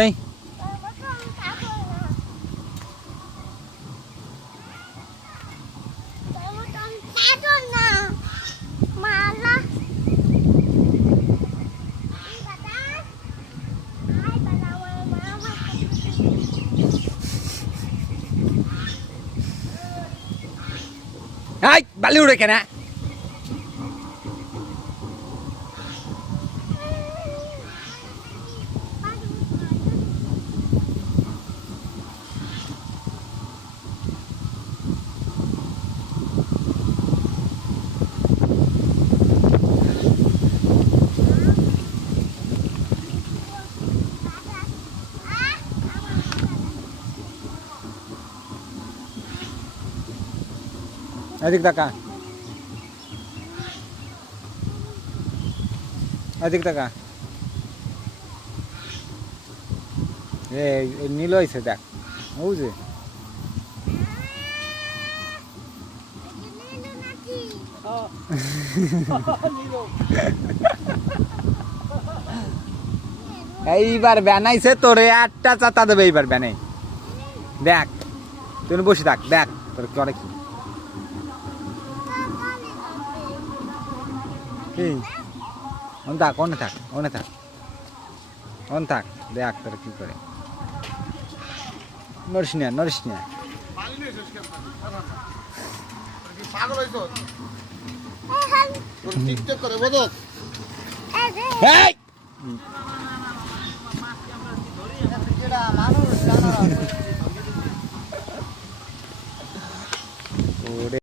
এই বালি উড়ে কেনা এদিক টাকা এদিক টাকা নীল হয়েছে দেখ বুঝে এইবার বানাইছে তোরে 8টা চাতা দেবে এইবার বানাই দেখ তুই বসে থাক দেখ তোর করে কি থাক অনে থাক অনে থাক অন থাক দেখ তোর কি করে নরিস না পাগল হইছ তোর টিকটক করে বদক এই মানুষ